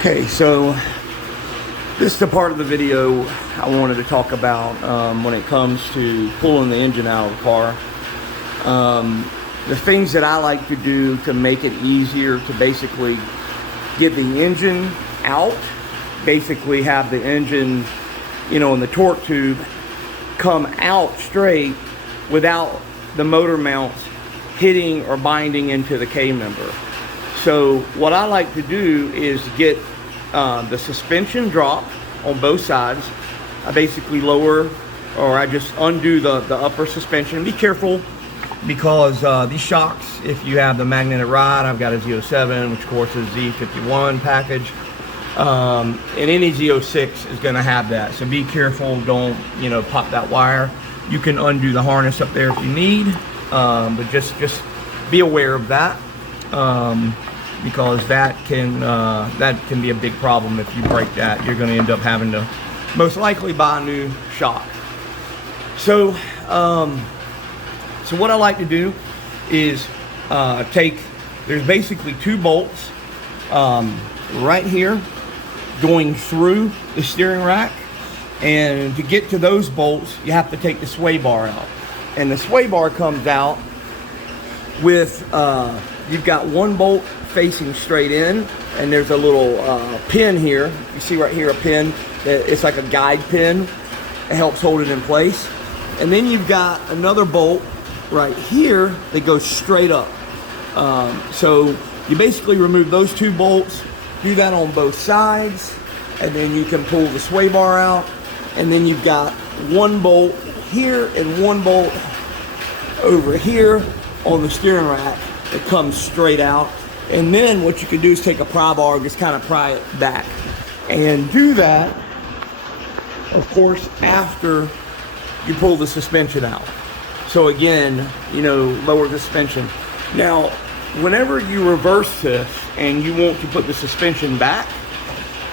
Okay, so this is the part of the video I wanted to talk about when it comes to pulling the engine out of the car. The things that I like to do to make it easier to basically get the engine out, basically have the engine, in the torque tube come out straight without the motor mounts hitting or binding into the K-member. So what I like to do is get the suspension drop on both sides. I basically lower, or I just undo the upper suspension. Be careful because these shocks, if you have the magnetic ride, I've got a Z07, which of course is Z51 package, and any Z06 is going to have that. So be careful, don't pop that wire. You can undo the harness up there if you need, but just be aware of that. Because that can be a big problem. If you break that, you're going to end up having to most likely buy a new shock. So what I like to do is there's basically two bolts right here going through the steering rack, and to get to those bolts you have to take the sway bar out, and the sway bar comes out with you've got one bolt facing straight in, and there's a little pin here. You see right here a pin. It's like a guide pin. It helps hold it in place. And then you've got another bolt right here that goes straight up. So you basically remove those two bolts, do that on both sides, and then you can pull the sway bar out. And then you've got one bolt here and one bolt over here on the steering rack that comes straight out. And then what you can do is take a pry bar and just kind of pry it back. And do that, of course, after you pull the suspension out. So again, lower the suspension. Now, whenever you reverse this and you want to put the suspension back,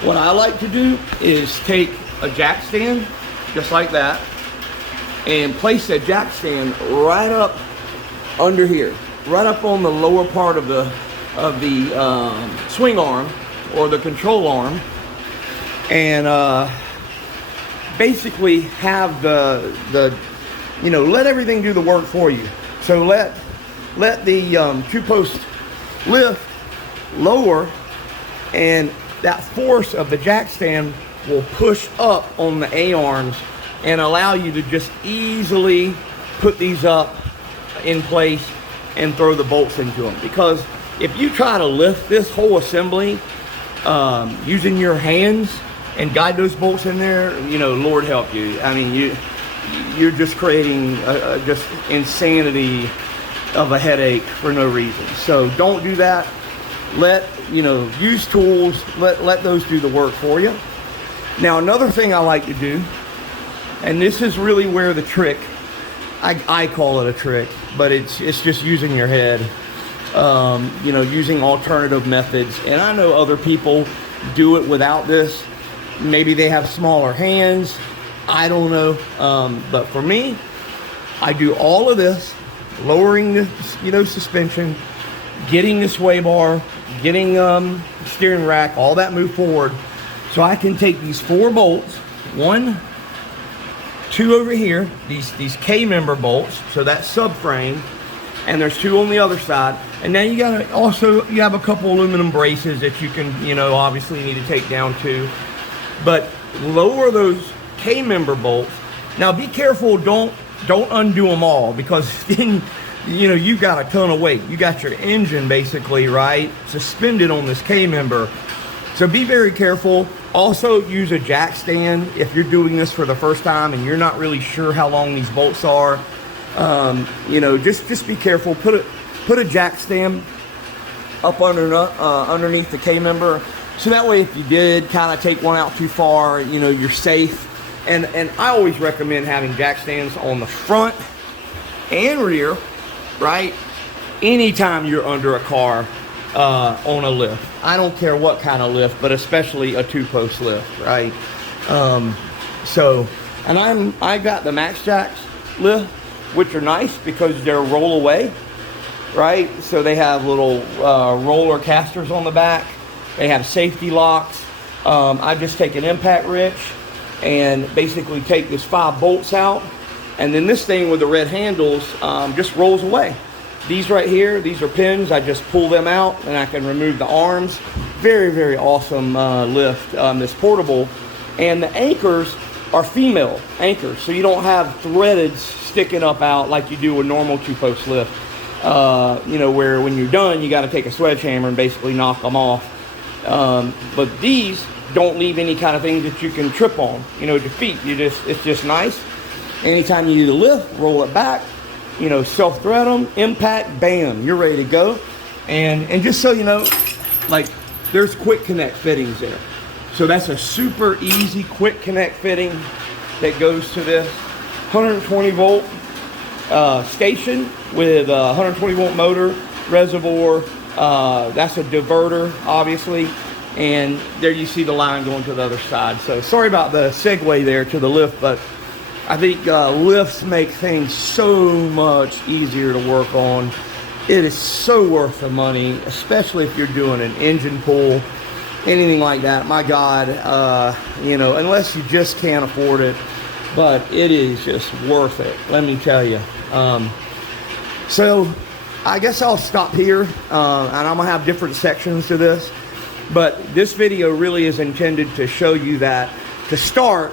what I like to do is take a jack stand, just like that, and place that jack stand right up under here, right up on the lower part of the swing arm or the control arm, and basically have the let everything do the work for you. So let the two-post lift lower, and that force of the jack stand will push up on the A-arms and allow you to just easily put these up in place and throw the bolts into them. Because if you try to lift this whole assembly using your hands and guide those bolts in there, Lord help you. I mean, you're just creating just insanity of a headache for no reason. So don't do that. Use tools. Let those do the work for you. Now, another thing I like to do, and this is really where the trick, I call it a trick, but it's just using your head. Using alternative methods. And I know other people do it without this. Maybe they have smaller hands. I don't know. But for me, I do all of this, lowering the suspension, getting the sway bar, getting steering rack, all that move forward. So I can take these four bolts, one, two over here, these K-member bolts, so that's subframe, and there's two on the other side. And now you have a couple aluminum braces that you can, obviously need to take down too. But lower those K-member bolts. Now be careful, don't undo them all, because then, you've got a ton of weight. You got your engine basically, right, suspended on this K-member. So be very careful. Also use a jack stand if you're doing this for the first time and you're not really sure how long these bolts are. Just be careful. Put a jack stand up underneath the K-member, so that way if you did kind of take one out too far, you're safe. And I always recommend having jack stands on the front and rear, right? Anytime you're under a car on a lift. I don't care what kind of lift, but especially a two-post lift, right? I got the Max Jacks lift, which are nice because they're roll away, right? So they have little roller casters on the back. They have safety locks. I just take an impact wrench and basically take these 5 bolts out, and then this thing with the red handles just rolls away. These right here, these are pins. I just pull them out and I can remove the arms. Very, very awesome lift, this portable. And the anchors are female anchors, so you don't have threaded sticking up out like you do a normal 2-post lift. You know, where when you're done, you got to take a sledgehammer and basically knock them off. But these don't leave any kind of things that you can trip on, you know, your feet. It's just nice. Anytime you do the lift, roll it back, you know, self-thread them, impact, bam, you're ready to go. And just so you know, like, there's quick connect fittings there. So that's a super easy quick connect fitting that goes to this 120 volt station with a 120 volt motor, reservoir. That's a diverter, obviously. And there you see the line going to the other side. So sorry about the segue there to the lift, but I think lifts make things so much easier to work on. It is so worth the money, especially if you're doing an engine pull, anything like that. My God, you know, unless you just can't afford it, but it is just worth it, let me tell you. So I guess I'll stop here, and I'm gonna have different sections to this, but this video really is intended to show you that to start,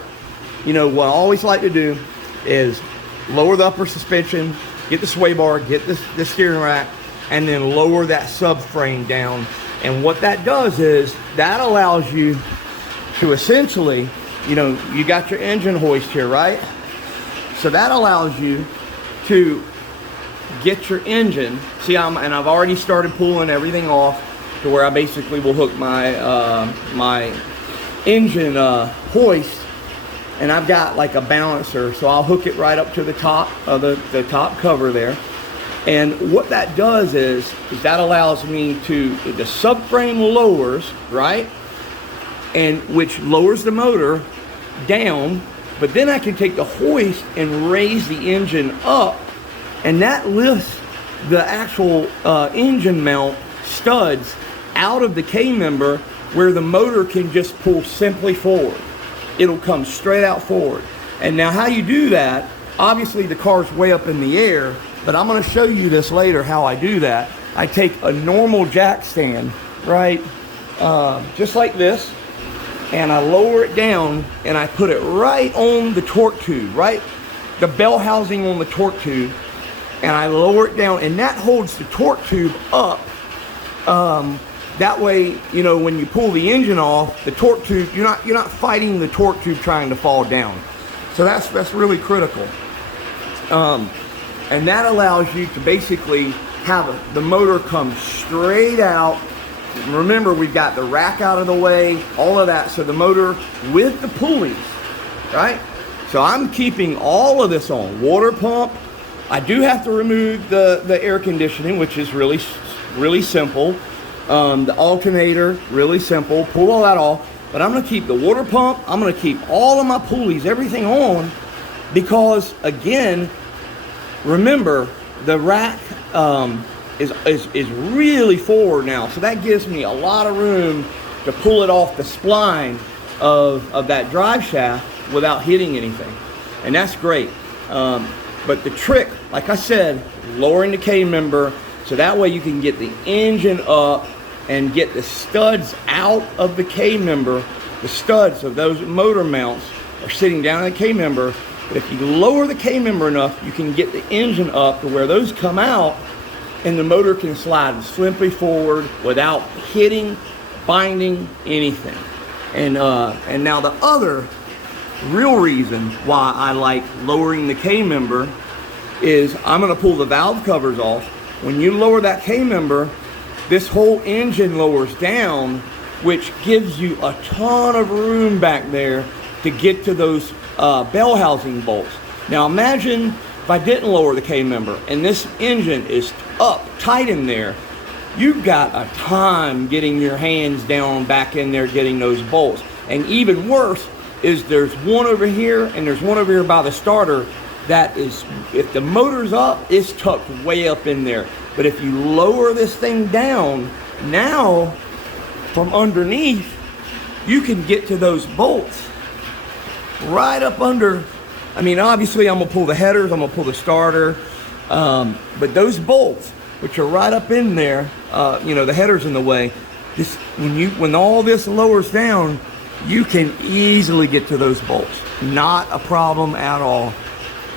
you know, what I always like to do is lower the upper suspension, get the sway bar, get the steering rack, and then lower that subframe down. And what that does is that allows you to essentially, you know, you got your engine hoist here, right? So that allows you to get your engine. See, I've already started pulling everything off to where I basically will hook my my engine hoist, and I've got like a balancer, so I'll hook it right up to the top of the top cover there. And what that does is that allows me to, the subframe lowers, right? And which lowers the motor down, but then I can take the hoist and raise the engine up, and that lifts the actual engine mount studs out of the K-member, where the motor can just pull simply forward. It'll come straight out forward. And now how you do that, obviously the car's way up in the air, but I'm going to show you this later how I do that. I take a normal jack stand, right, just like this, and I lower it down and I put it right on the torque tube, right, the bell housing on the torque tube, and I lower it down, and that holds the torque tube up. That way, you know, when you pull the engine off, the torque tube, you're not fighting the torque tube trying to fall down. So that's really critical. And that allows you to basically have the motor come straight out. Remember, we've got the rack out of the way, all of that. So the motor with the pulleys, right? So I'm keeping all of this on. Water pump. I do have to remove the air conditioning, which is really simple. The alternator, really simple. Pull all that off. But I'm going to keep the water pump. I'm going to keep all of my pulleys, everything on, because again, remember, the rack is really forward now, so that gives me a lot of room to pull it off the spline of that drive shaft without hitting anything, and that's great. But the trick, like I said, lowering the K-member, so that way you can get the engine up and get the studs out of the K-member. The studs of those motor mounts are sitting down in the K-member. But if you lower the K-member enough, you can get the engine up to where those come out, and the motor can slide simply forward without hitting, binding, anything. And now the other real reason why I like lowering the K-member is I'm going to pull the valve covers off. When you lower that K-member, this whole engine lowers down, which gives you a ton of room back there to get to those bell housing bolts. Now imagine if I didn't lower the K-member and this engine is up tight in there. You've got a time getting your hands down back in there getting those bolts. And even worse is there's one over here and there's one over here by the starter that is, if the motor's up, it's tucked way up in there. But if you lower this thing down, now from underneath, you can get to those bolts right up under. I mean, obviously I'm gonna pull the headers, I'm gonna pull the starter, but those bolts, which are right up in there, you know, the header's in the way. Just when all this lowers down, you can easily get to those bolts. Not a problem at all.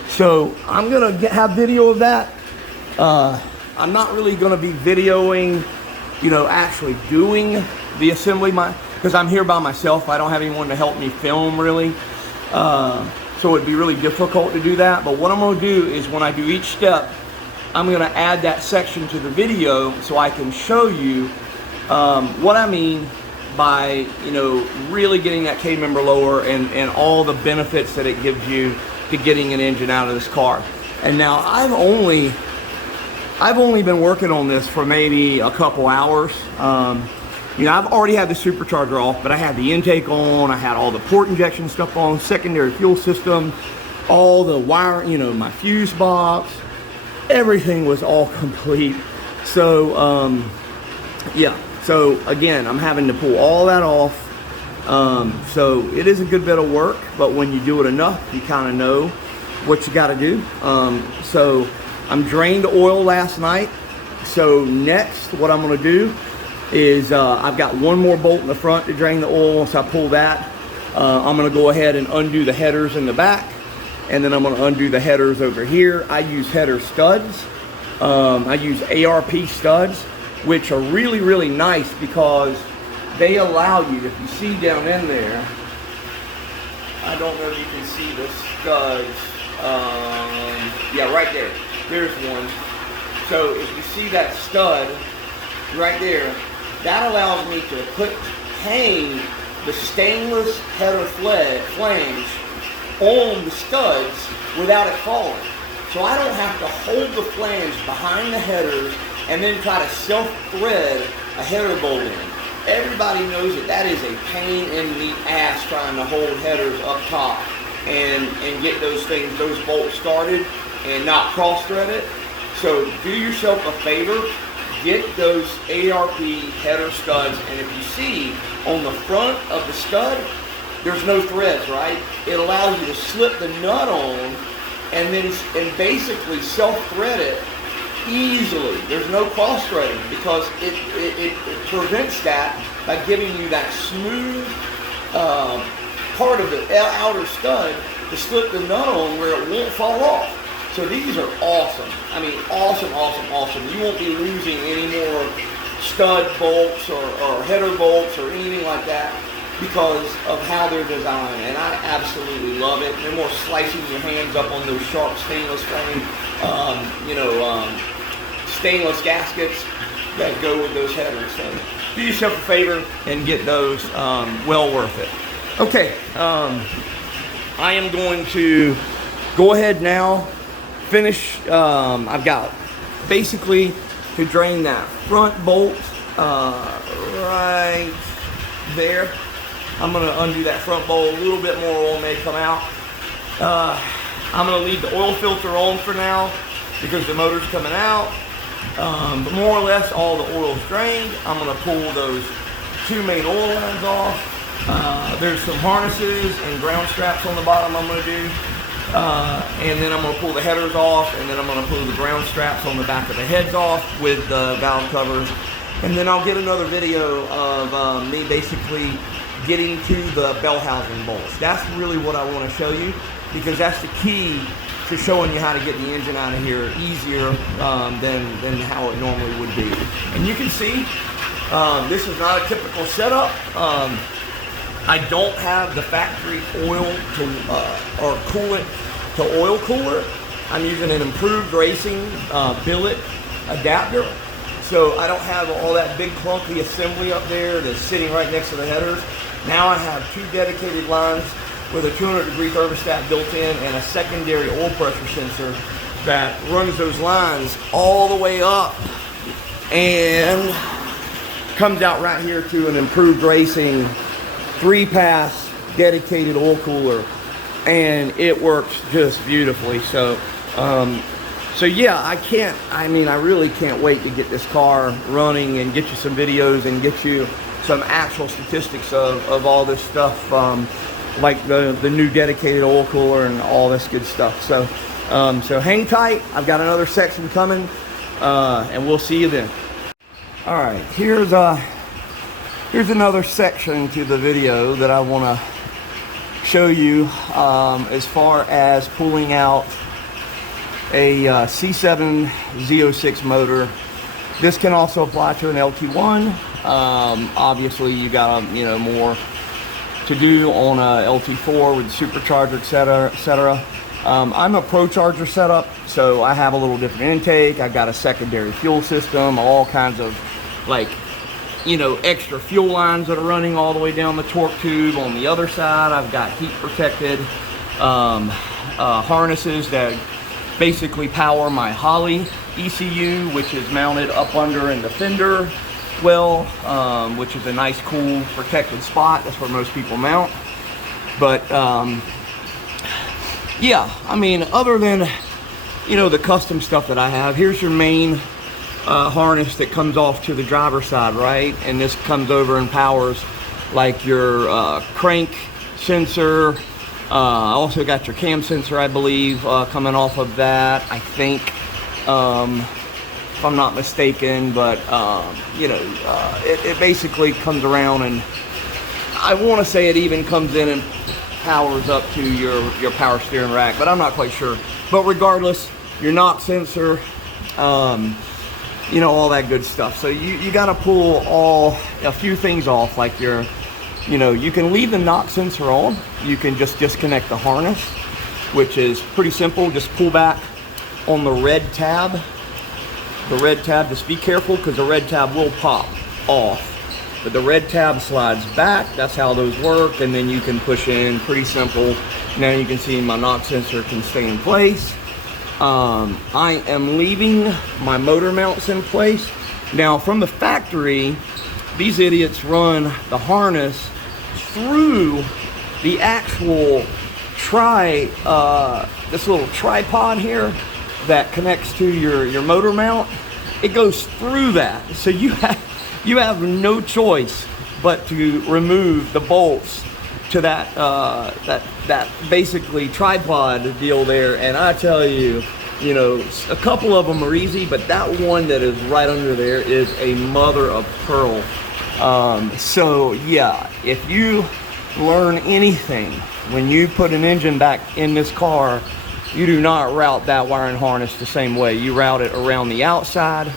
So I'm gonna have video of that. I'm not really gonna be videoing, you know, actually doing the assembly, because I'm here by myself. I don't have anyone to help me film really. So it'd be really difficult to do that. But what I'm gonna do is when I do each step, I'm gonna add that section to the video so I can show you what I mean by, you know, really getting that K-member lower and all the benefits that it gives you to getting an engine out of this car. And now I've only been working on this for maybe a couple hours. You know, I've already had the supercharger off, but I had the intake on, I had all the port injection stuff on, secondary fuel system, all the wire, you know, my fuse box, everything was all complete. So, yeah, so again, I'm having to pull all that off. So it is a good bit of work, but when you do it enough, you kind of know what you got to do. So I'm drained oil last night. So next, what I'm going to do is I've got one more bolt in the front to drain the oil. Once I pull that, I'm going to go ahead and undo the headers in the back, and then I'm going to undo the headers over here. I use header studs. I use ARP studs, which are really, really nice because they allow you, if you see down in there, I don't know if you can see the studs. Yeah, right there. There's one. So if you see that stud right there, that allows me to hang the stainless header flange on the studs without it falling. So I don't have to hold the flange behind the headers and then try to self-thread a header bolt in. Everybody knows that is a pain in the ass trying to hold headers up top and get those bolts started and not cross-thread it. So do yourself a favor, get those ARP header studs, and if you see on the front of the stud, there's no threads, right? It allows you to slip the nut on and basically self-thread it easily. There's no cross-threading because it prevents that by giving you that smooth part of the outer stud to slip the nut on where it won't fall off. So these are awesome. I mean, awesome, awesome, awesome. You won't be losing any more stud bolts or header bolts or anything like that because of how they're designed. And I absolutely love it. No more slicing your hands up on those sharp stainless frame, stainless gaskets that go with those headers. So do yourself a favor and get those, well worth it. Okay, I am going to go ahead now, finish. I've got basically to drain that front bolt right there. I'm going to undo that front bolt. A little bit more oil may come out. I'm going to leave the oil filter on for now because the motor's coming out. But more or less all the oil's drained. I'm going to pull those two main oil lines off. There's some harnesses and ground straps on the bottom I'm going to do. And then I'm going to pull the headers off, and then I'm going to pull the ground straps on the back of the heads off with the valve covers. And then I'll get another video of me basically getting to the bell housing bolts. That's really what I want to show you because that's the key to showing you how to get the engine out of here easier than how it normally would be. And you can see this is not a typical setup. I don't have the factory oil or coolant to oil cooler. I'm using an improved racing billet adapter. So I don't have all that big clunky assembly up there that's sitting right next to the headers. Now I have two dedicated lines with a 200-degree thermostat built in and a secondary oil pressure sensor that runs those lines all the way up and comes out right here to an improved racing 3-pass dedicated oil cooler, and it works just beautifully. So yeah, I really can't wait to get this car running and get you some videos and get you some actual statistics of all this stuff, like the new dedicated oil cooler and all this good stuff. So so hang tight, I've got another section coming, and we'll see you then. All right, here's another section to the video that I want to show you, as far as pulling out a C7 Z06 motor. This can also apply to an LT1. Obviously you got more to do on a LT4 with the supercharger, etc. I'm a Pro Charger setup, so I have a little different intake. I've got a secondary fuel system, all kinds of extra fuel lines that are running all the way down the torque tube. On the other side, I've got heat protected harnesses that basically power my Holley ECU, which is mounted up under in the fender well, which is a nice, cool, protected spot. That's where most people mount. But yeah, I mean, other than the custom stuff that I have, here's your main harness that comes off to the driver's side, right? And this comes over and powers like your crank sensor. Also got your cam sensor, I believe, coming off of that, I think, if I'm not mistaken. But it basically comes around, and I want to say it even comes in and powers up to your power steering rack, but I'm not quite sure. But regardless, your knock sensor, all that good stuff. So you got to pull a few things off, like your, you can leave the knock sensor on. You can just disconnect the harness, which is pretty simple. Just pull back on the red tab. The red tab, just be careful because the red tab will pop off. But the red tab slides back. That's how those work. And then you can push in, pretty simple. Now you can see my knock sensor can stay in place. I am leaving my motor mounts in place. Now from the factory, these idiots run the harness through the actual this little tripod here that connects to your motor mount. It goes through that. So you have no choice but to remove the bolts to that basically tripod deal there. And I tell you, a couple of them are easy, but that one that is right under there is a mother of pearl. So yeah, if you learn anything when you put an engine back in this car, you do not route that wiring harness the same way. You route it around the outside,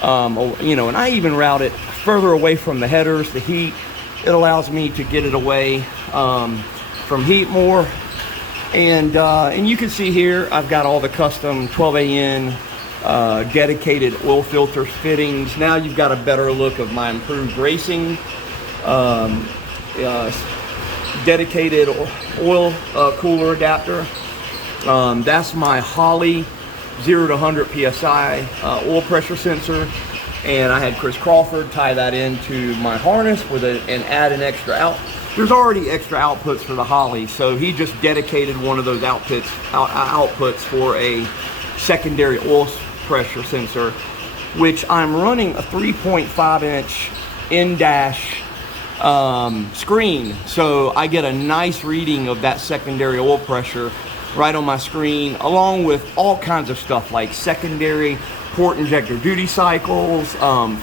and I even route it further away from the headers, the heat. It allows me to get it away from heat more. And you can see here, I've got all the custom 12AN dedicated oil filter fittings. Now you've got a better look of my improved racing dedicated oil cooler adapter. That's my Holley 0 to 100 PSI oil pressure sensor. And I had Chris Crawford tie that into my harness and add an extra out. There's already extra outputs for the Holley, so he just dedicated one of those outputs for a secondary oil pressure sensor, which I'm running a 3.5 inch in-dash screen. So I get a nice reading of that secondary oil pressure right on my screen, along with all kinds of stuff like secondary port injector duty cycles,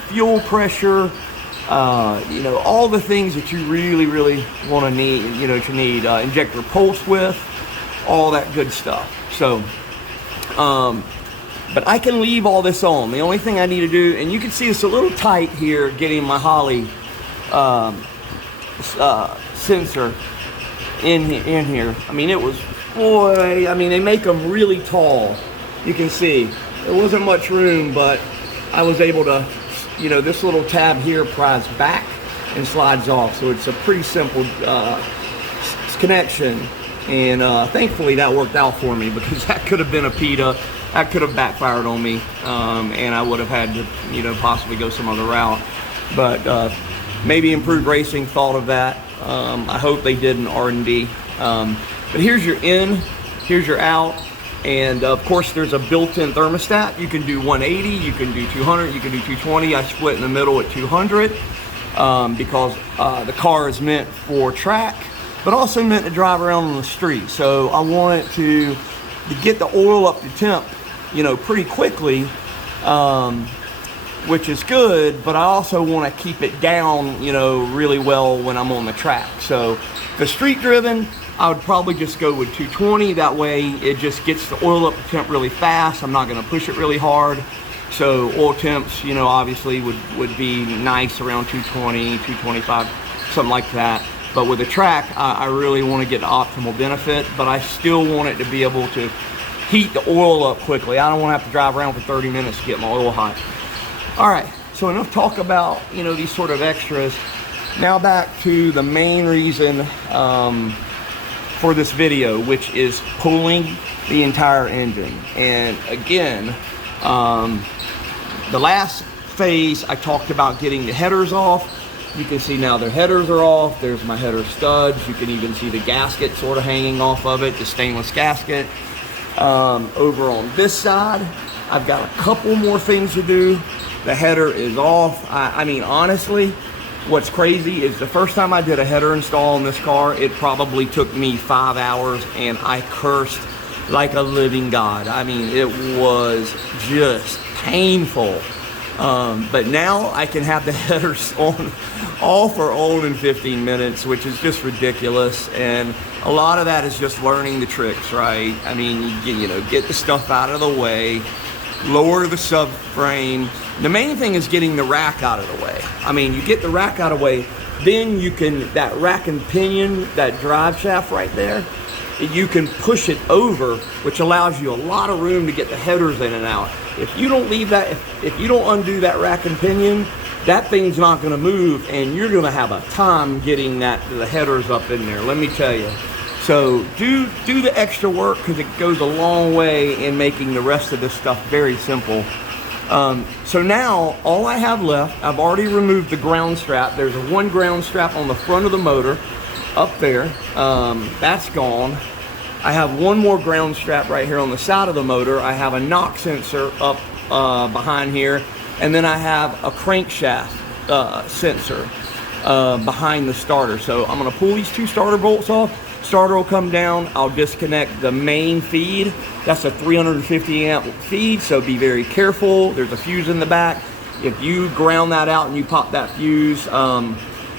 fuel pressure, all the things that you really want to need, injector pulse width, all that good stuff. So, but I can leave all this on. The only thing I need to do, and you can see it's a little tight here getting my Holley sensor in here. I mean, it was, boy, I mean, they make them really tall. You can see there wasn't much room, but I was able to, this little tab here prides back and slides off. So it's a pretty simple connection. And thankfully that worked out for me, because that could have been a PETA. That could have backfired on me, and I would have had to, possibly go some other route. But maybe Improved Racing thought of that. I hope they did in R&D. But here's your in, here's your out, and of course there's a built-in thermostat. You can do 180, you can do 200, you can do 220. I split in the middle at 200. because the car is meant for track, but also meant to drive around on the street. So I want it to get the oil up to temp, you know, pretty quickly, which is good, but I also want to keep it down, you know, really well when I'm on the track. So the street driven, I would probably just go with 220. That way it just gets the oil up to temp really fast. I'm not going to push it really hard. So oil temps, you know, obviously would be nice around 220, 225, something like that. But with the track, I really want to get the optimal benefit, but I still want it to be able to heat the oil up quickly. I don't want to have to drive around for 30 minutes to get my oil hot. All right, so enough talk about, you know, these sort of extras. Now back to the main reason for this video, which is pulling the entire engine. And again, the last phase I talked about getting the headers off. You can see now their headers are off. There's my header studs. You can even see the gasket sort of hanging off of it, the stainless gasket. Over on this side, I've got a couple more things to do. The header is off. I mean, honestly, what's crazy is the first time I did a header install in this car, it probably took me 5 hours, and I cursed like a living god. I mean, it was just painful. But now I can have the headers off or on in 15 minutes, which is just ridiculous. And a lot of that is just learning the tricks, right? I mean, you know, get the stuff out of the way, lower the subframe. The main thing is getting the rack out of the way. I mean, you get the rack out of the way, then you can, that rack and pinion, that drive shaft right there, you can push it over, which allows you a lot of room to get the headers in and out. If you don't leave that, if you don't undo that rack and pinion, that thing's not going to move, and you're going to have a time getting the headers up in there, let me tell you. So do the extra work, because it goes a long way in making the rest of this stuff very simple. So now all I have left, I've already removed the ground strap. There's one ground strap on the front of the motor up there. That's gone. I have one more ground strap right here on the side of the motor. I have a knock sensor up behind here, and then I have a crankshaft sensor behind the starter. So I'm going to pull these two starter bolts off. Starter will come down. I'll disconnect the main feed. That's a 350 amp feed, so be very careful. There's a fuse in the back. If you ground that out and you pop that fuse,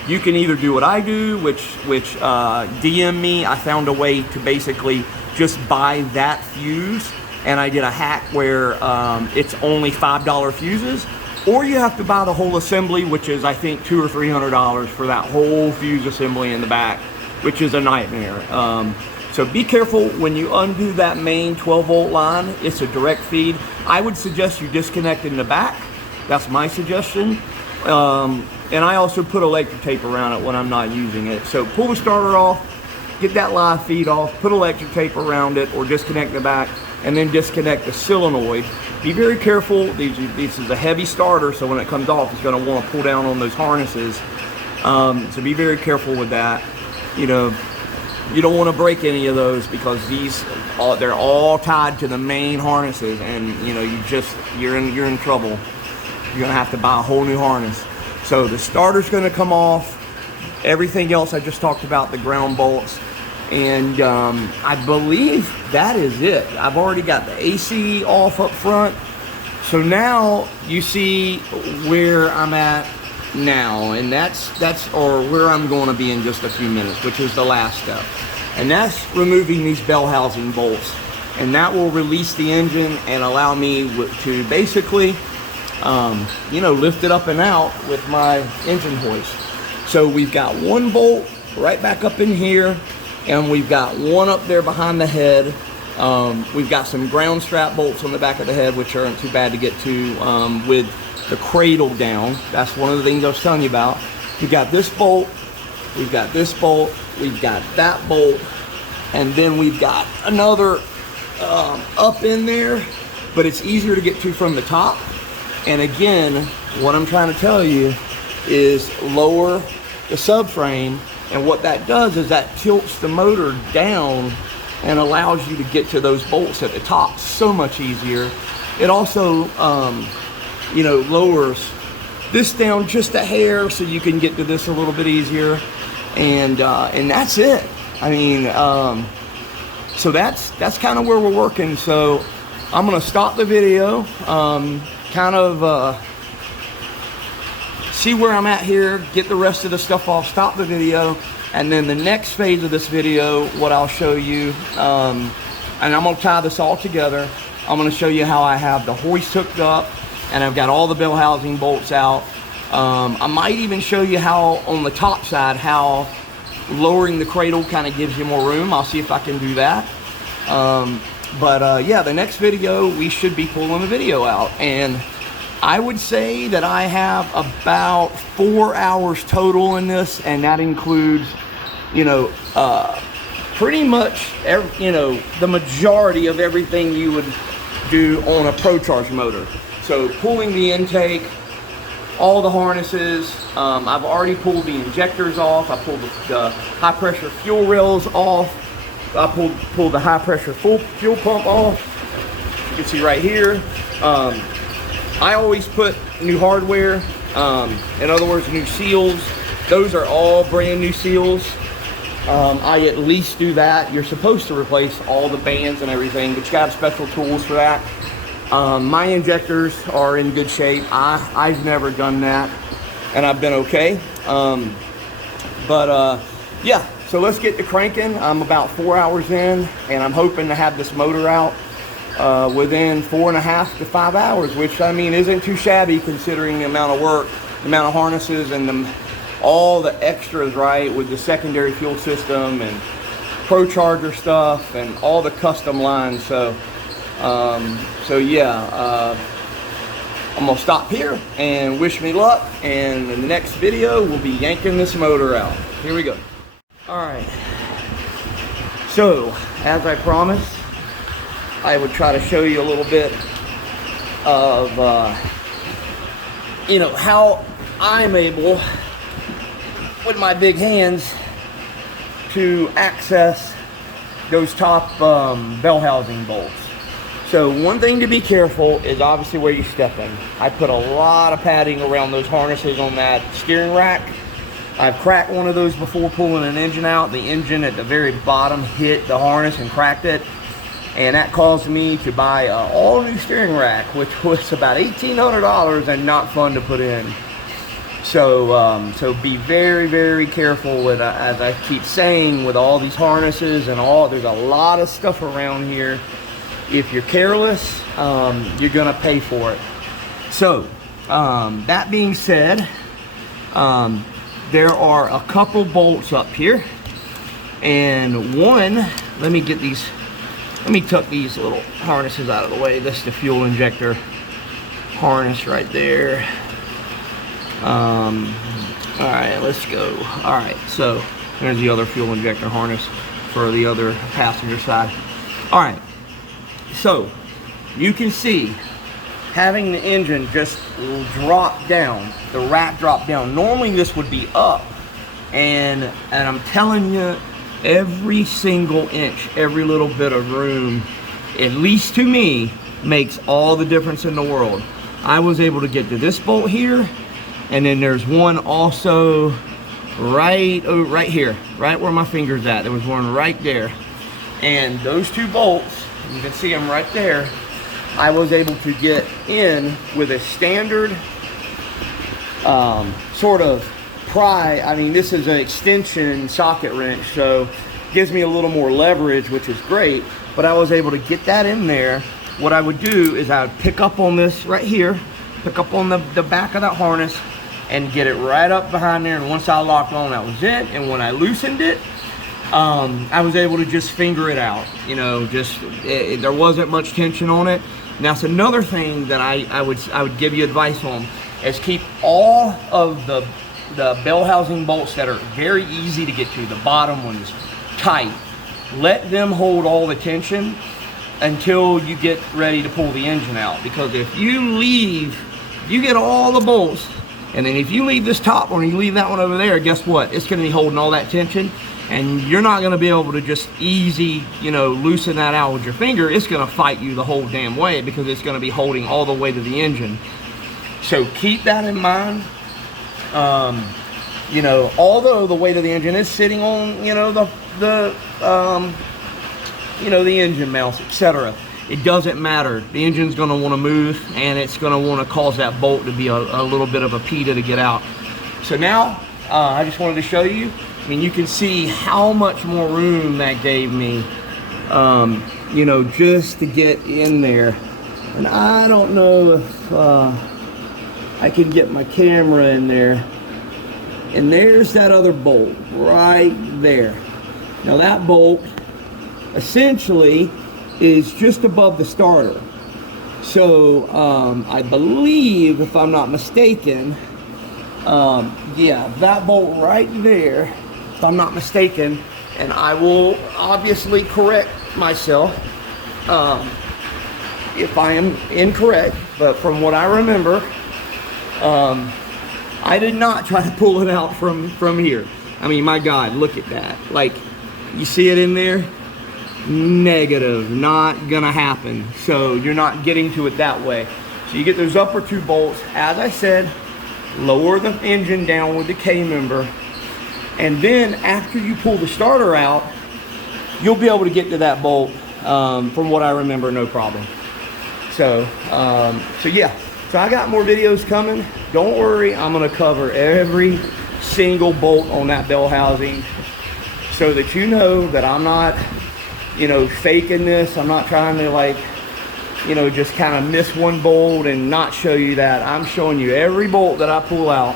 you can either do what I do, which DM me. I found a way to basically just buy that fuse, and I did a hack where it's only $5 fuses, or you have to buy the whole assembly, which is I think $200 or $300 for that whole fuse assembly in the back, which is a nightmare. So be careful when you undo that main 12 volt line. It's a direct feed. I would suggest you disconnect in the back. That's my suggestion. And I also put electric tape around it when I'm not using it. So pull the starter off, get that live feed off, put electric tape around it, or disconnect the back, and then disconnect the solenoid. Be very careful. This is a heavy starter, so when it comes off, it's going to want to pull down on those harnesses. So be very careful with that. You know, you don't want to break any of those, because they're all tied to the main harnesses, and you know, you're in trouble. You're going to have to buy a whole new harness. So the starter's going to come off. Everything else I just talked about, the ground bolts, and I believe that is it. I've already got the AC off up front. So now you see where I'm at now, and that's or where I'm going to be in just a few minutes, which is the last step, and that's removing these bell housing bolts, and that will release the engine and allow me to basically you know, lift it up and out with my engine hoist. So we've got one bolt right back up in here, and we've got one up there behind the head. We've got some ground strap bolts on the back of the head, which aren't too bad to get to with the cradle down. That's one of the things I was telling you about. We've got this bolt, we've got this bolt, we've got that bolt, and then we've got another up in there, but it's easier to get to from the top. And again, what I'm trying to tell you is lower the subframe, and what that does is that tilts the motor down and allows you to get to those bolts at the top so much easier. It also you know, lowers this down just a hair so you can get to this a little bit easier, and that's it. I mean, so that's kind of where we're working. So I'm gonna stop the video, kind of see where I'm at here, get the rest of the stuff off, stop the video, and then the next phase of this video, what I'll show you, and I'm gonna tie this all together. I'm gonna show you how I have the hoist hooked up, and I've got all the bell housing bolts out. I might even show you how on the top side, how lowering the cradle kind of gives you more room. I'll see if I can do that. Yeah, the next video, we should be pulling the video out, and I would say that I have about 4 hours total in this, and that includes, you know, pretty much the majority of everything you would do on a ProCharge motor. So pulling the intake, all the harnesses, I've already pulled the injectors off, I pulled the high pressure fuel rails off, I pulled the high pressure fuel pump off. You can see right here. I always put new hardware, in other words, new seals. Those are all brand new seals. I at least do that. You're supposed to replace all the bands and everything, but you got special tools for that. My injectors are in good shape. I've never done that, and I've been okay. Yeah, so let's get to cranking. I'm about 4 hours in, and I'm hoping to have this motor out within 4.5 to 5 hours, which, I mean, isn't too shabby considering the amount of work, the amount of harnesses, and all the extras, right, with the secondary fuel system and ProCharger stuff and all the custom lines. So yeah, I'm gonna stop here and wish me luck, and in the next video we'll be yanking this motor out. Here we go. All right, so as I promised, I would try to show you a little bit of you know, how I'm able with my big hands to access those top bell housing bolts. So one thing to be careful is obviously where you step in. I put a lot of padding around those harnesses on that steering rack. I've cracked one of those before pulling an engine out. The engine at the very bottom hit the harness and cracked it, and that caused me to buy an all new steering rack, which was about $1,800 and not fun to put in. So so be very, very careful with, as I keep saying, with all these harnesses and all. There's a lot of stuff around here. If you're careless, you're gonna pay for it. So that being said, there are a couple bolts up here, and one, let me tuck these little harnesses out of the way. This is the fuel injector harness right there. All right, let's go. All right, so there's the other fuel injector harness for the other passenger side. All right, so you can see having the engine just drop down, the rack drop down. Normally this would be up, and I'm telling you, every single inch, every little bit of room, at least to me, makes all the difference in the world. I was able to get to this bolt here, and then there's one also right here, right where my finger's at. There was one right there, and those two bolts, you can see them right there, I was able to get in with a standard sort of pry. I mean, this is an extension socket wrench, so it gives me a little more leverage, which is great, but I was able to get that in there. What I would do is I would pick up on this right here, pick up on the back of that harness, and get it right up behind there, and once I locked on, that was it. And when I loosened it, I was able to just finger it out, you know, there wasn't much tension on it. Now, that's another thing that I would give you advice on, is keep all of the bell housing bolts that are very easy to get to, the bottom ones, tight. Let them hold all the tension until you get ready to pull the engine out, because if you get all the bolts, and then if you leave this top one and you leave that one over there, guess what? It's going to be holding all that tension, and you're not going to be able to just easy, you know, loosen that out with your finger. It's going to fight you the whole damn way, because it's going to be holding all the way to the engine. So keep that in mind. You know, although the weight of the engine is sitting on, you know, the engine mounts, etc., it doesn't matter. The engine's going to want to move, and it's going to want to cause that bolt to be a little bit of a PETA to get out. So now, I just wanted to show you. I mean, you can see how much more room that gave me, you know, just to get in there. And I don't know if I can get my camera in there. And there's that other bolt right there. Now that bolt essentially is just above the starter. So I believe, if I'm not mistaken, yeah, that bolt right there, if I'm not mistaken, and I will obviously correct myself if I am incorrect, but from what I remember, I did not try to pull it out from here. I mean, my God, look at that. Like, you see it in there? Negative, not gonna happen. So you're not getting to it that way. So you get those upper two bolts. As I said, lower the engine down with the K member, and then after you pull the starter out, you'll be able to get to that bolt, from what I remember, no problem. So yeah, so I got more videos coming. Don't worry, I'm gonna cover every single bolt on that bell housing, so that you know that I'm not, you know, faking this. I'm not trying to, like, you know, just kind of miss one bolt and not show you that. I'm showing you every bolt that I pull out.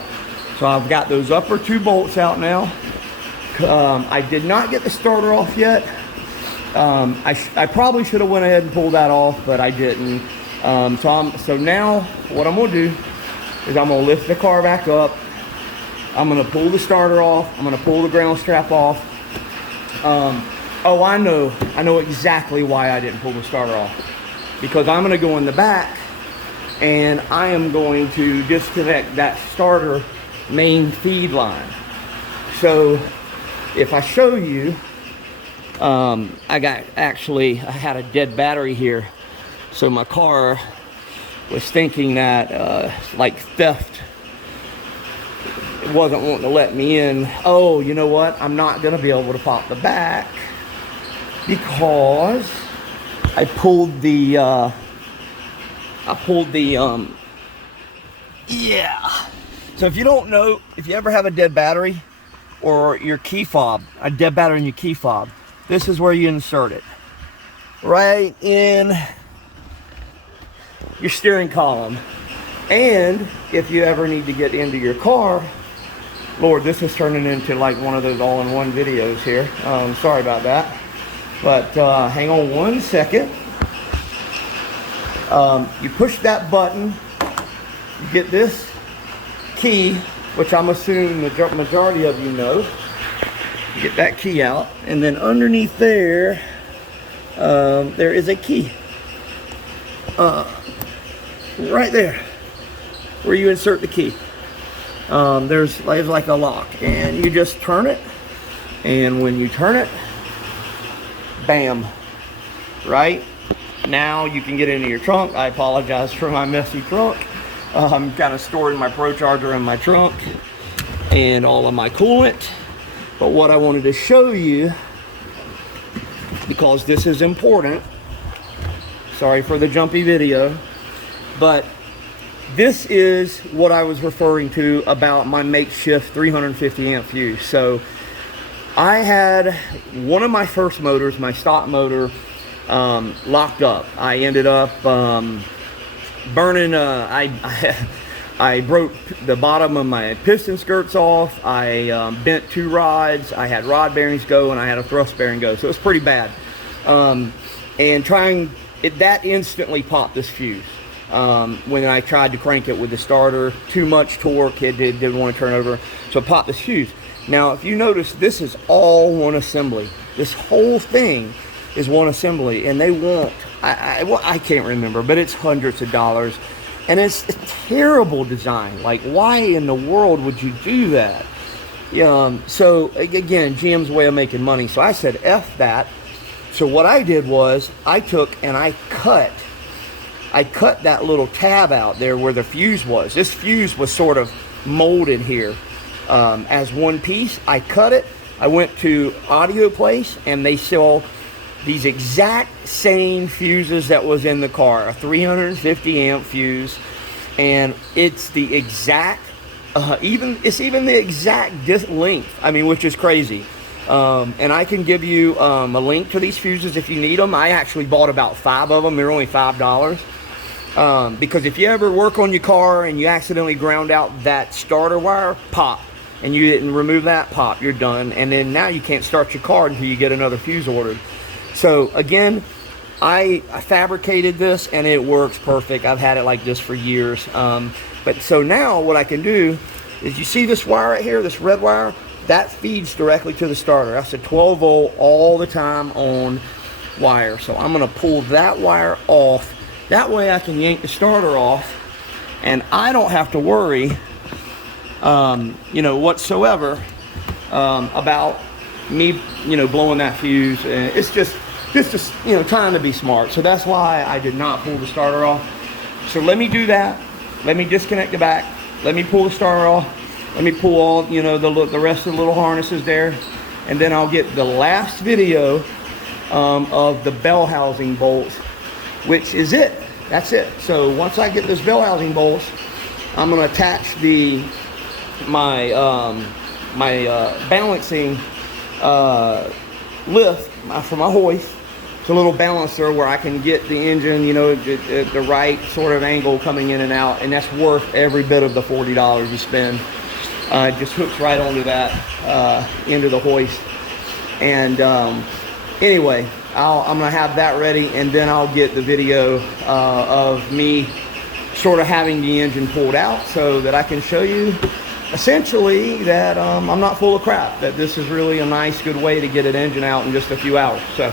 So I've got those upper two bolts out now. I did not get the starter off yet. I probably should have went ahead and pulled that off, but I didn't. So now what I'm gonna do is I'm gonna lift the car back up. I'm gonna pull the starter off. I'm gonna pull the ground strap off. Oh, I know exactly why I didn't pull the starter off. Because I'm gonna go in the back and I am going to disconnect that starter main feed line. So if I show you, I had a dead battery here. So my car was thinking that, like, theft. It wasn't wanting to let me in. Oh, you know what? I'm not gonna be able to pop the back because I pulled the, yeah. So if you don't know, if you ever have a dead battery or your key fob, a dead battery in your key fob, this is where you insert it. Right in your steering column. And if you ever need to get into your car, Lord, this is turning into like one of those all-in-one videos here. Sorry about that. But hang on one second. You push that button, you get this key, which I'm assuming the majority of you know. You get that key out, and then underneath there, there is a key. Right there, where you insert the key. There's like a lock, and you just turn it, and when you turn it, bam, right? Now you can get into your trunk. I apologize for my messy trunk. I'm kind of storing my Pro Charger in my trunk and all of my coolant. But what I wanted to show you, because this is important, sorry for the jumpy video, but this is what I was referring to about my makeshift 350 amp fuse. So I had one of my first motors, my stock motor, locked up. I ended up burning, I broke the bottom of my piston skirts off. I bent two rods. I had rod bearings go, and I had a thrust bearing go. So it was pretty bad. And that instantly popped this fuse. When I tried to crank it with the starter, too much torque, it didn't want to turn over. So it popped this fuse. Now, if you notice, this is all one assembly. This whole thing is one assembly, and they want, I can't remember, but it's hundreds of dollars. And it's a terrible design. Like, why in the world would you do that? So again, GM's way of making money. So I said, F that. So what I did was I took and I cut I cut that little tab out there where the fuse was. This fuse was sort of molded here as one piece. I cut it. I went to Audio Place and they sell these exact same fuses that was in the car, a 350 amp fuse, and it's the exact it's even the exact length, I mean, which is crazy. And I can give you a link to these fuses if you need them. I actually bought about 5 of them. They're only $5. Because if you ever work on your car and you accidentally ground out that starter wire, pop, and you didn't remove that, pop, you're done. And then now you can't start your car until you get another fuse ordered. So again, I fabricated this and it works perfect. I've had it like this for years. But so now what I can do is, you see this wire right here, this red wire, that feeds directly to the starter. That's a 12 volt all the time on wire. So I'm gonna pull that wire off. That way I can yank the starter off and I don't have to worry you know, whatsoever about me, you know, blowing that fuse. It's just you know, trying to be smart. So that's why I did not pull the starter off. So let me do that. Let me disconnect the back. Let me pull the starter off. Let me pull all, you know, the rest of the little harnesses there, and then I'll get the last video of the bell housing bolts, which is it. That's it. So once I get those bell housing bolts, I'm going to attach my balancing lift for my hoist. It's a little balancer where I can get the engine, you know, the right sort of angle coming in and out, and that's worth every bit of the $40 you spend. It just hooks right onto that into the hoist. And anyway, I'm gonna have that ready, and then I'll get the video of me sort of having the engine pulled out so that I can show you essentially that I'm not full of crap, that this is really a nice, good way to get an engine out in just a few hours. So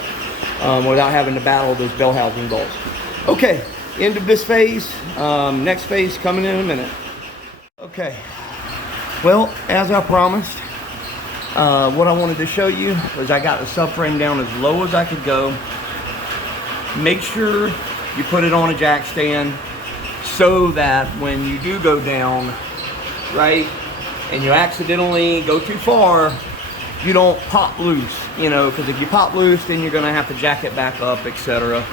without having to battle those bell housing bolts. Okay, end of this phase. Next phase coming in a minute. Okay, well, as I promised, what I wanted to show you was I got the subframe down as low as I could go. Make sure you put it on a jack stand so that when you do go down, right, and you accidentally go too far, you don't pop loose, you know, because if you pop loose, then you're gonna have to jack it back up, etc.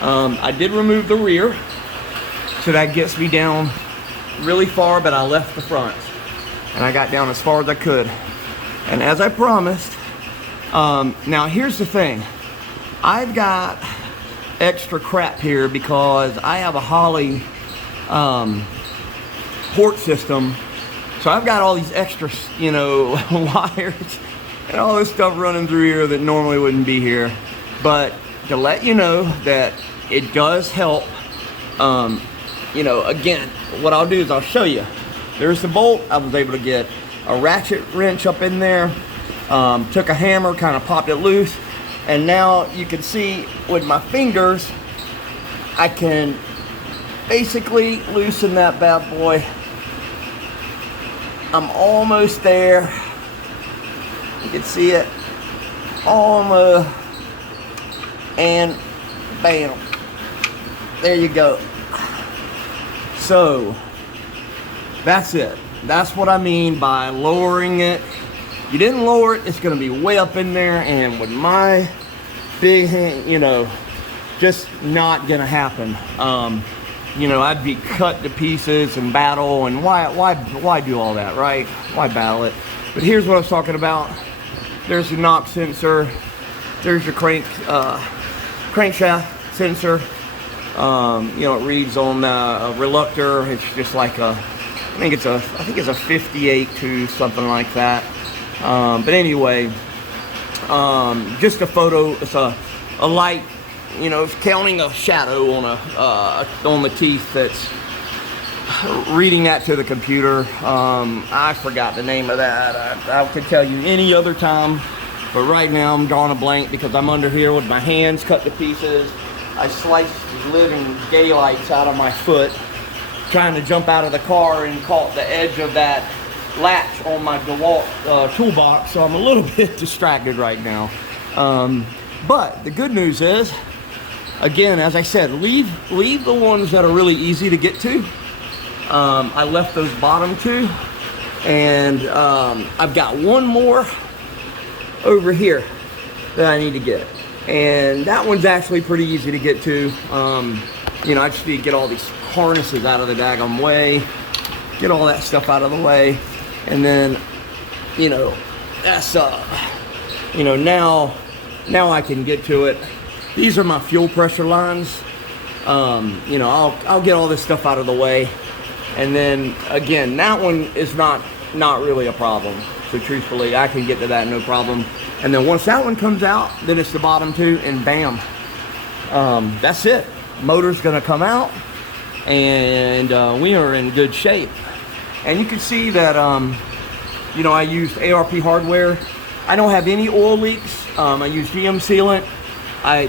I did remove the rear, so that gets me down really far, but I left the front, and I got down as far as I could. And as I promised, now here's the thing, I've got extra crap here because I have a Holley port system. So I've got all these extra, you know, wires and all this stuff running through here that normally wouldn't be here. But to let you know that it does help, you know, again, what I'll do is I'll show you. There's the bolt. I was able to get a ratchet wrench up in there, took a hammer, kind of popped it loose, and now you can see with my fingers, I can basically loosen that bad boy. I'm almost there. You can see it. Almost. And bam. There you go. So that's it. That's what I mean by lowering it. You didn't lower it, it's gonna be way up in there, and with my big hand, you know, just not gonna happen. You know, I'd be cut to pieces and battle, and why do all that, right? Why battle it? But here's what I was talking about. There's the knock sensor. There's your crankshaft sensor. You know, it reads on a reluctor. It's just like a, I think it's a 58 to something like that. But anyway, just a photo. It's a light. You know, it's counting a shadow on the teeth that's reading that to the computer. I forgot the name of that. I could tell you any other time, but right now I'm drawing a blank because I'm under here with my hands cut to pieces. I sliced living daylights out of my foot trying to jump out of the car and caught the edge of that latch on my DeWalt toolbox, so I'm a little bit distracted right now. But the good news is, again, as I said, leave the ones that are really easy to get to. I left those bottom two, and I've got one more over here that I need to get, and that one's actually pretty easy to get to. You know, I just need to get all these harnesses out of the daggone way, get all that stuff out of the way, and then, you know, that's you know, now I can get to it. These are my fuel pressure lines. You know, I'll get all this stuff out of the way, and then again, that one is not really a problem. So truthfully, I can get to that no problem. And then once that one comes out, then it's the bottom two, and bam, that's it. Motor's gonna come out, and we are in good shape. And you can see that, you know, I used ARP hardware. I don't have any oil leaks. I use GM sealant.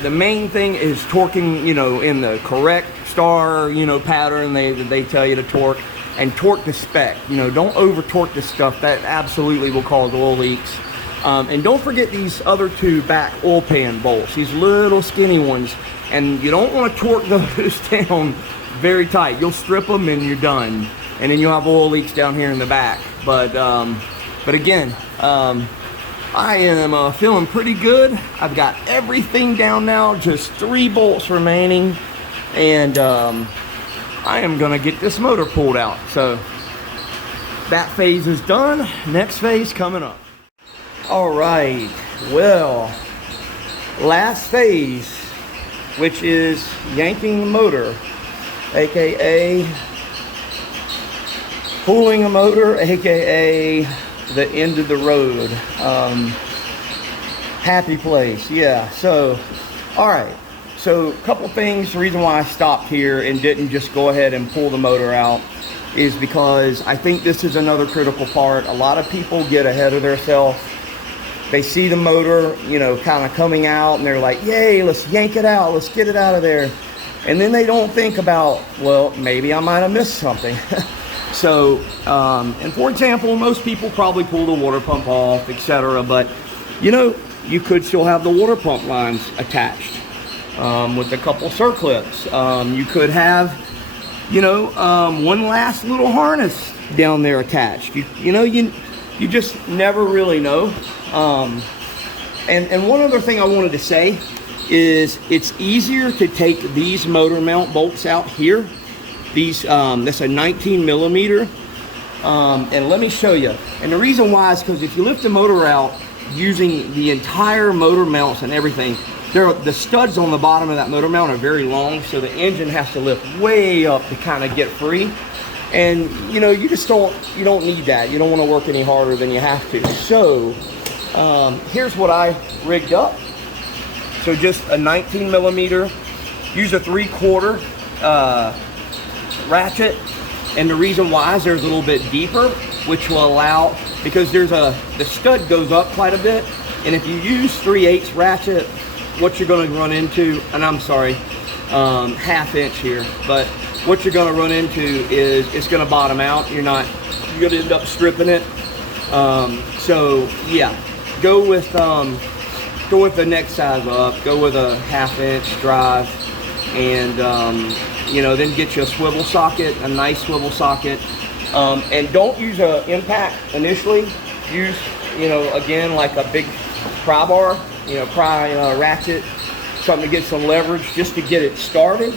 The main thing is torquing, you know, in the correct star, you know, pattern they tell you to torque, and torque the spec. You know, don't over torque this stuff. That absolutely will cause oil leaks. And don't forget these other two back oil pan bolts, these little skinny ones, and you don't want to torque those down very tight. You'll strip them and you're done, and then you'll have oil leaks down here in the back. But again, I am feeling pretty good. I've got everything down now, just 3 bolts remaining, and I am gonna get this motor pulled out. So that phase is done. Next phase coming up. All right, well, last phase, which is yanking the motor, aka pulling a motor, aka the end of the road. Happy place, yeah. So, all right, so a couple things. The reason why I stopped here and didn't just go ahead and pull the motor out is because I think this is another critical part. A lot of people get ahead of themselves. They see the motor, you know, kind of coming out, and they're like, yay, let's yank it out, let's get it out of there. And then they don't think about, well, maybe I might have missed something. So, and for example, most people probably pull the water pump off, etc. But, you know, you could still have the water pump lines attached with a couple circlips. You could have, you know, one last little harness down there attached. You know, you just never really know. And one other thing I wanted to say is it's easier to take these motor mount bolts out here. These, that's a 19 millimeter. And let me show you. And the reason why is because if you lift the motor out using the entire motor mounts and everything, the studs on the bottom of that motor mount are very long, so the engine has to lift way up to kind of get free. And you know, you don't need that. You don't want to work any harder than you have to. So here's what I rigged up. So just a 19 millimeter, use a 3/4 ratchet, and the reason why is there's a little bit deeper, which will allow, because the stud goes up quite a bit, and if you use 3/8 ratchet, what you're going to run into, and I'm sorry, 1/2 inch here, but what you're going to run into is it's going to bottom out. You're going to end up stripping it. So yeah, go with the next size up, go with a 1/2 inch drive, and you know, then get you a swivel socket, a nice swivel socket, and don't use an impact initially. Use, you know, again, like a big pry bar, you know, ratchet, something to get some leverage just to get it started.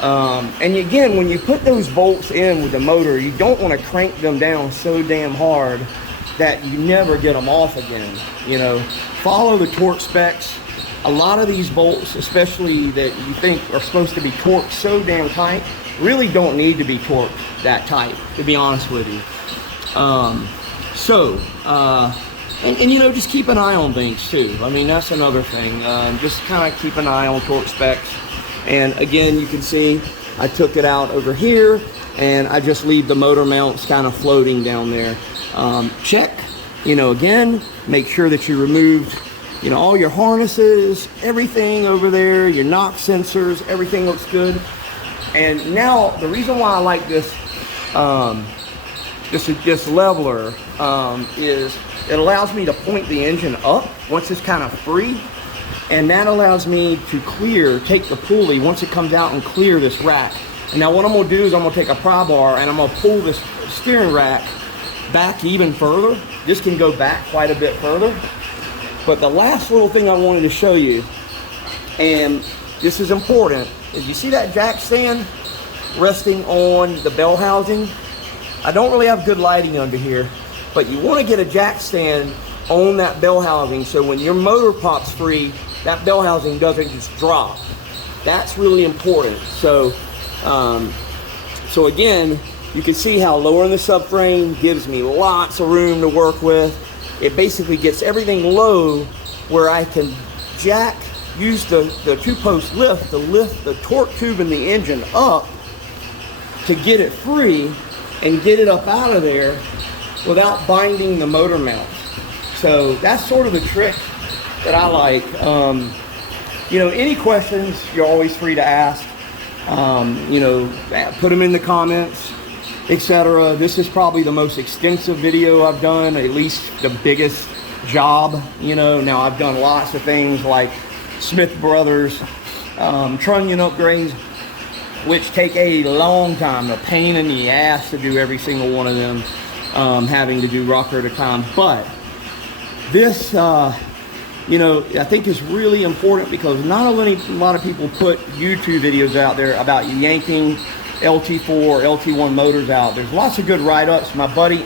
And again, when you put those bolts in with the motor, you don't want to crank them down so damn hard that you never get them off again. You know, follow the torque specs. A lot of these bolts, especially that you think are supposed to be torqued so damn tight, really don't need to be torqued that tight, to be honest with you. And you know, just keep an eye on things too. I mean, that's another thing. Just kind of keep an eye on torque specs. And again, you can see I took it out over here, and I just leave the motor mounts kind of floating down there. Check, you know, again, make sure that you removed, you know, all your harnesses, everything over there, your knock sensors, everything looks good. And now the reason why I like this this leveler is it allows me to point the engine up once it's kind of free. And that allows me to take the pulley once it comes out and clear this rack. And now what I'm gonna do is I'm gonna take a pry bar and I'm gonna pull this steering rack back even further. This can go back quite a bit further. But the last little thing I wanted to show you, and this is important, is you see that jack stand resting on the bell housing? I don't really have good lighting under here, but you want to get a jack stand on that bell housing so when your motor pops free, that bell housing doesn't just drop. That's really important. So, so again, you can see how lowering the subframe gives me lots of room to work with. It basically gets everything low where I can use the two-post lift to lift the torque tube in the engine up to get it free and get it up out of there without binding the motor mount. So that's sort of the trick that I like. You know, any questions, you're always free to ask. You know, put them in the comments, etc. This is probably the most extensive video I've done, at least the biggest job. You know, now I've done lots of things like Smith Brothers, trunnion upgrades, which take a long time, a pain in the ass to do every single one of them, having to do rocker at a time. But this, you know, I think is really important because not only a lot of people put YouTube videos out there about yanking LT4, LT1 motors out. There's lots of good write-ups. My buddy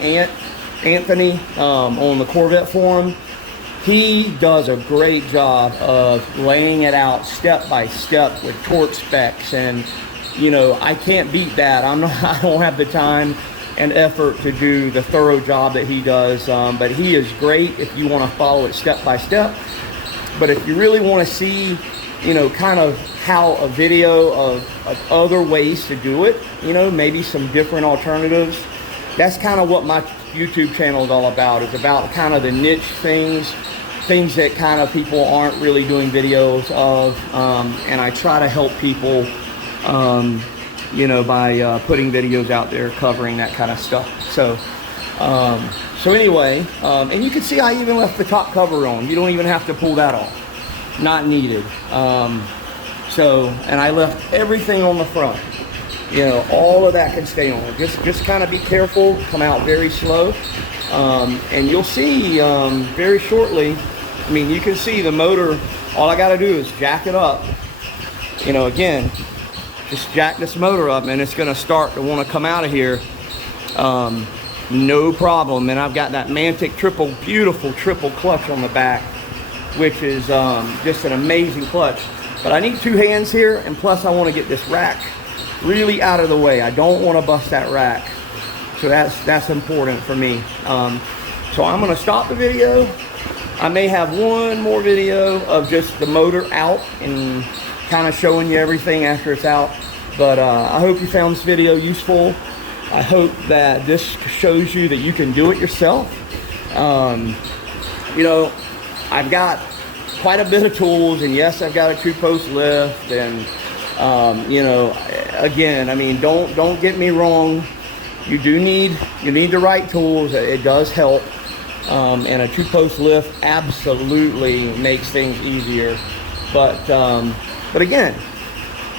Anthony on the Corvette forum, he does a great job of laying it out step by step with torque specs, and you know, I can't beat that. I don't have the time and effort to do the thorough job that he does, but he is great if you want to follow it step by step. But if you really want to see, you know, kind of how a video of other ways to do it, you know, maybe some different alternatives, that's kind of what my YouTube channel is all about. It's about kind of the niche things that kind of people aren't really doing videos of, and I try to help people, you know, by putting videos out there covering that kind of stuff. So so anyway, and you can see I even left the top cover on. You don't even have to pull that off, not needed. So, and I left everything on the front. You know, all of that can stay on. Just kind of be careful, come out very slow, and you'll see very shortly. I mean, you can see the motor. All I got to do is jack it up. You know, again, just jack this motor up, and it's going to start to want to come out of here. No problem. And I've got that Mantic beautiful triple clutch on the back, which is just an amazing clutch. But I need two hands here, and plus I want to get this rack really out of the way. I don't want to bust that rack, so that's important for me. So I'm going to stop the video. I may have one more video of just the motor out and kind of showing you everything after it's out. But I hope you found this video useful. I hope that this shows you that you can do it yourself. You know, I've got quite a bit of tools, and yes, I've got a two-post lift, and you know, again, I mean, don't get me wrong. You need the right tools. It does help, and a two-post lift absolutely makes things easier. But again,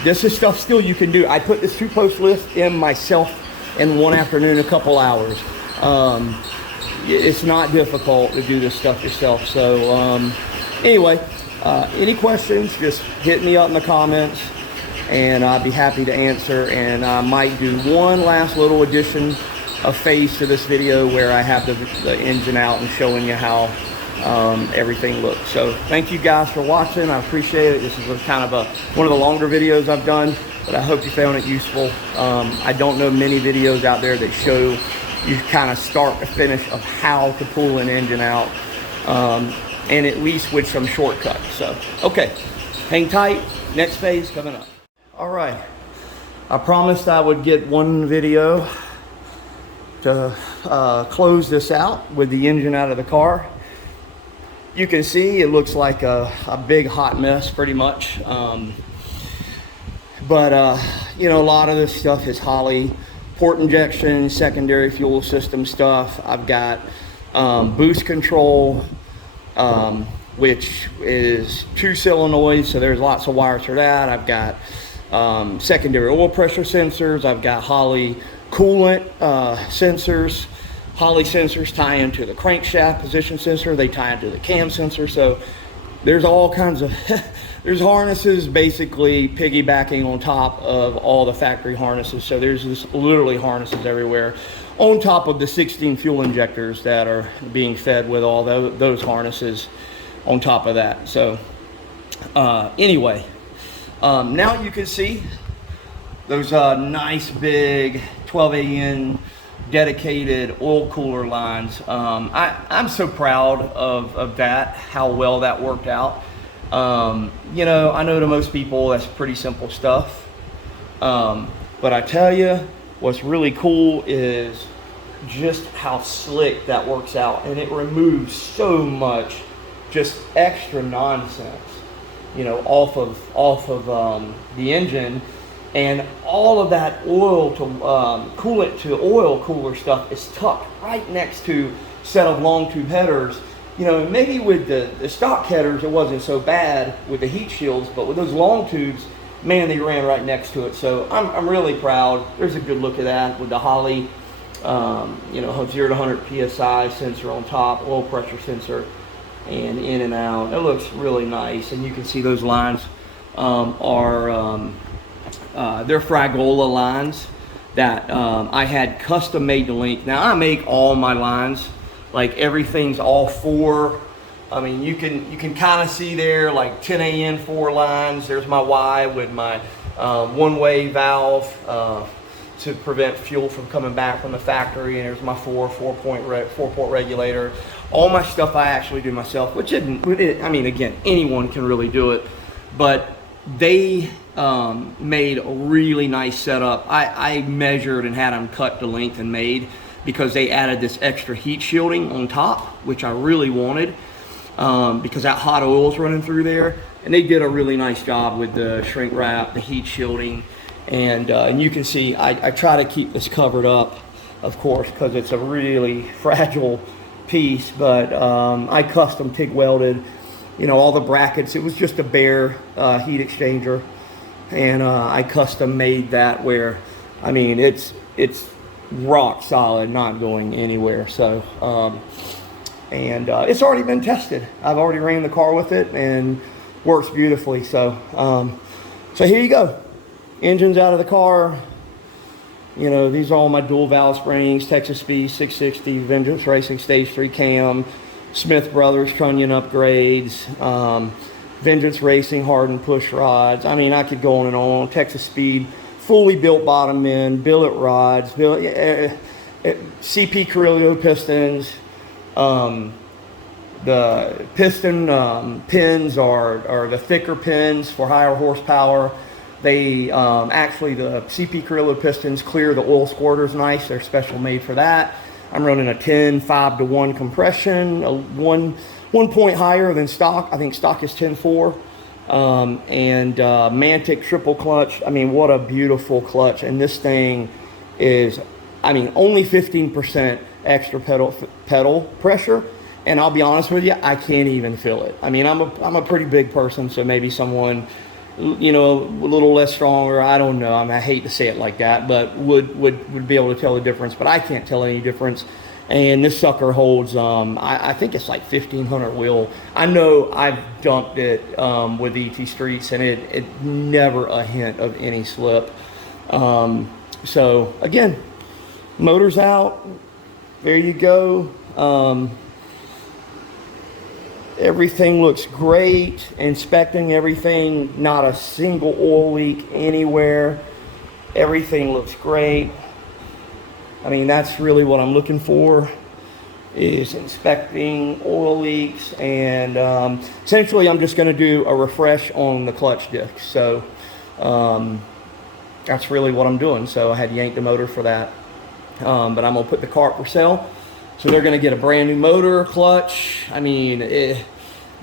this is stuff still you can do. I put this two-post lift in myself in one afternoon, a couple hours. It's not difficult to do this stuff yourself. So anyway, any questions, just hit me up in the comments, and I'll be happy to answer. And I might do one last little addition of phase to this video where I have the engine out and showing you how everything looks. So thank you guys for watching. I appreciate it. This is kind of one of the longer videos I've done, but I hope you found it useful. I don't know many videos out there that show you kind of start to finish of how to pull an engine out, and at least with some shortcuts. So, okay, hang tight. Next phase coming up. All right, I promised I would get one video to close this out with the engine out of the car. You can see it looks like a big hot mess pretty much. But you know, a lot of this stuff is Holley port injection, secondary fuel system stuff. I've got boost control, which is 2 solenoids, so there's lots of wires for that. I've got secondary oil pressure sensors. I've got Holley coolant sensors. Holley sensors tie into the crankshaft position sensor. They tie into the cam sensor. So there's all kinds of there's harnesses basically piggybacking on top of all the factory harnesses. So there's just literally harnesses everywhere on top of the 16 fuel injectors that are being fed with all those harnesses on top of that. So anyway, now you can see those nice big 12 AN dedicated oil cooler lines. I'm so proud of that, how well that worked out. You know, I know to most people that's pretty simple stuff, but I tell you what's really cool is just how slick that works out, and it removes so much just extra nonsense, you know, off of the engine. And all of that oil to coolant to oil cooler stuff is tucked right next to a set of long tube headers. You know, maybe with the stock headers it wasn't so bad with the heat shields, but with those long tubes, man, they ran right next to it. So I'm really proud. There's a good look at that with the Holley, you know, 0 to 100 psi sensor on top, oil pressure sensor, and in and out. It looks really nice, and you can see those lines are they're Fragola lines that I had custom made to length. Now I make all my lines, like everything's all 4. I mean, you can kind of see there like 10 AN 4 lines. There's my Y with my one-way valve to prevent fuel from coming back from the factory, and there's my 4-port regulator. All my stuff I actually do myself, which isn't, I mean, again, anyone can really do it, but they made a really nice setup. I measured and had them cut to length and made, because they added this extra heat shielding on top, which I really wanted, because that hot oil is running through there, and they did a really nice job with the shrink wrap, the heat shielding, and you can see I try to keep this covered up, of course, because it's a really fragile piece, but I custom TIG welded, you know, all the brackets. It was just a bare heat exchanger, and I custom made that where, I mean, it's rock solid, not going anywhere. So and it's already been tested. I've already ran the car with it and works beautifully. So so here you go, engine's out of the car. You know, these are all my dual valve springs, Texas Speed 660, Vengeance Racing Stage 3 cam, Smith Brothers trunnion upgrades, Vengeance Racing hardened push rods. I mean, I could go on and on. Texas Speed fully built bottom end, billet rods, CP Carrillo pistons. The piston pins are the thicker pins for higher horsepower. They actually, the CP Carrillo pistons clear the oil squirters nice. They're special made for that. I'm running a 10 5-to-1 compression, one point higher than stock. I think stock is 10.4. And Mantic triple clutch. I mean, what a beautiful clutch. And this thing is, I mean, only 15% extra pedal pressure. And I'll be honest with you, I can't even feel it. I mean, I'm a pretty big person, so maybe someone, you know, a little less stronger, I don't know. I mean, I hate to say it like that, but would be able to tell the difference, but I can't tell any difference. And this sucker holds, I think it's like 1,500 wheel. I know I've dumped it with ET Streets, and it never a hint of any slip. So again, motor's out. There you go. Everything looks great. Inspecting everything, not a single oil leak anywhere. Everything looks great. I mean, that's really what I'm looking for, is inspecting oil leaks. And essentially I'm just going to do a refresh on the clutch disc. So that's really what I'm doing. So I had yanked the motor for that, but I'm going to put the car up for sale. So they're going to get a brand new motor, clutch. I mean,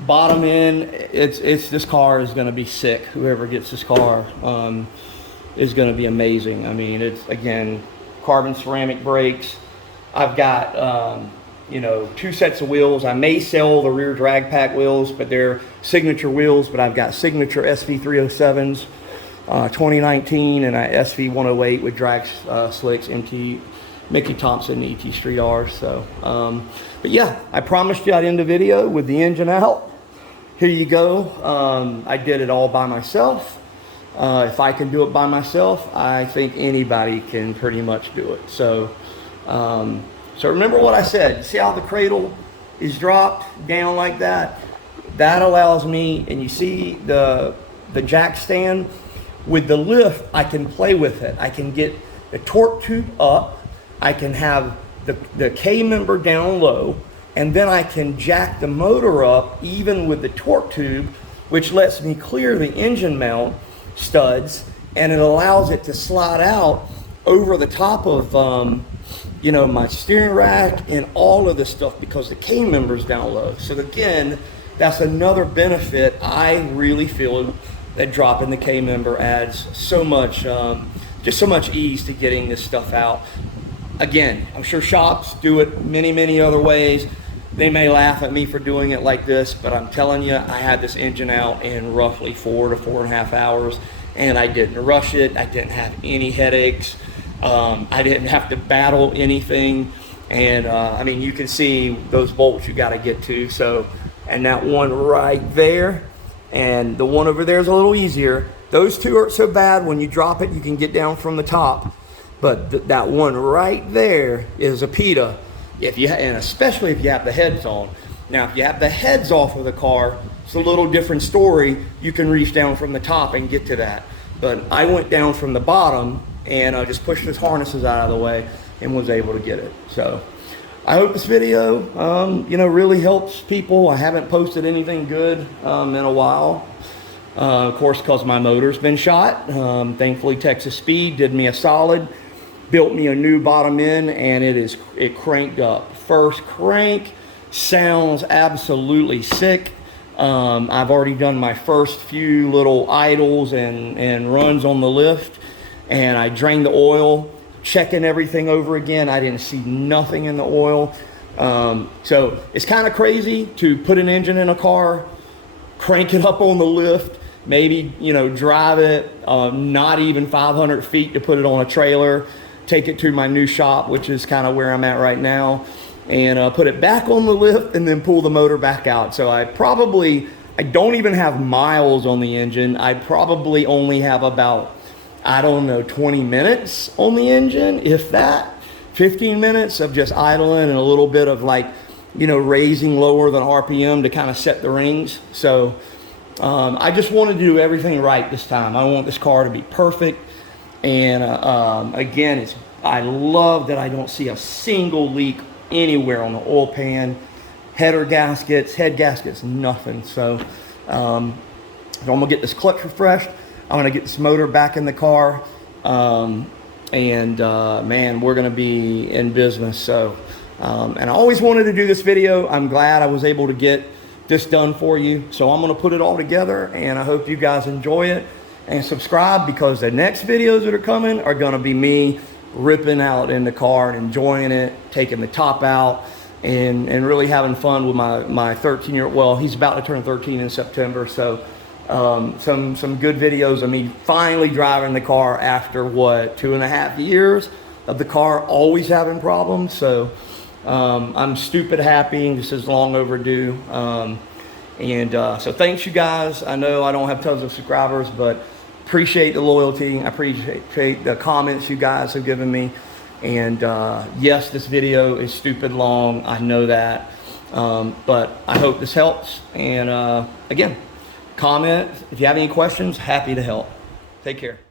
bottom end, this car is going to be sick. Whoever gets this car is going to be amazing. I mean, it's, again, carbon ceramic brakes. I've got you know, 2 sets of wheels. I may sell the rear drag pack wheels, but they're signature wheels. But I've got signature SV307s, 2019, and I SV108 with drag slicks, MT Mickey Thompson ET Street R's. So, but yeah, I promised you I'd end the video with the engine out. Here you go. I did it all by myself. If I can do it by myself, I think anybody can pretty much do it. So, so remember what I said. See how the cradle is dropped down like that? That allows me, and you see the jack stand with the lift, I can play with it. I can get the torque tube up. I can have the K member down low, and then I can jack the motor up even with the torque tube, which lets me clear the engine mount studs, and it allows it to slide out over the top of you know, my steering rack and all of this stuff because the K member's down low. So again, that's another benefit. I really feel that dropping the K member adds so much, just so much ease to getting this stuff out. Again, I'm sure shops do it many other ways. They may laugh at me for doing it like this, but I'm telling you, I had this engine out in roughly 4 to 4.5 hours, and I didn't rush it. I didn't have any headaches. I didn't have to battle anything. And I mean, you can see those bolts you got to get to. So, and that one right there, and the one over there is a little easier. Those two aren't so bad. When you drop it, you can get down from the top. But that one right there is a PETA. And especially if you have the heads on. Now, if you have the heads off of the car, it's a little different story. You can reach down from the top and get to that. But I went down from the bottom and just pushed his harnesses out of the way and was able to get it. So I hope this video, you know, really helps people. I haven't posted anything good in a while. Of course, because my motor's been shot. Thankfully, Texas Speed did me a solid. Built me a new bottom end, and it cranked up. First crank, sounds absolutely sick. I've already done my first few little idles and runs on the lift, and I drained the oil, checking everything over again. I didn't see nothing in the oil. So it's kind of crazy to put an engine in a car, crank it up on the lift, maybe, you know, drive it not even 500 feet to put it on a trailer, take it to my new shop, which is kind of where I'm at right now, and put it back on the lift and then pull the motor back out. So I don't even have miles on the engine. I probably only have about, I don't know, 20 minutes on the engine, if that. 15 minutes of just idling and a little bit of, like, you know, raising lower than RPM to kind of set the rings. So I just wanted to do everything right this time. I want this car to be perfect. And again, I love that I don't see a single leak anywhere on the oil pan, head gaskets, nothing. So I'm gonna get this clutch refreshed. I'm gonna get this motor back in the car, and man, we're gonna be in business. So, and I always wanted to do this video. I'm glad I was able to get this done for you. So I'm gonna put it all together, and I hope you guys enjoy it. And subscribe, because the next videos that are coming are gonna be me ripping out in the car and enjoying it, taking the top out, and really having fun with my 13-year-old. Well, he's about to turn 13 in September. So some good videos of me finally driving the car after, what, 2.5 years of the car always having problems. So I'm stupid happy. This is long overdue. So thanks, you guys. I know I don't have tons of subscribers, but appreciate the loyalty. I appreciate the comments you guys have given me. And yes, this video is stupid long. I know that. But I hope this helps. And again, comment if you have any questions. Happy to help. Take care.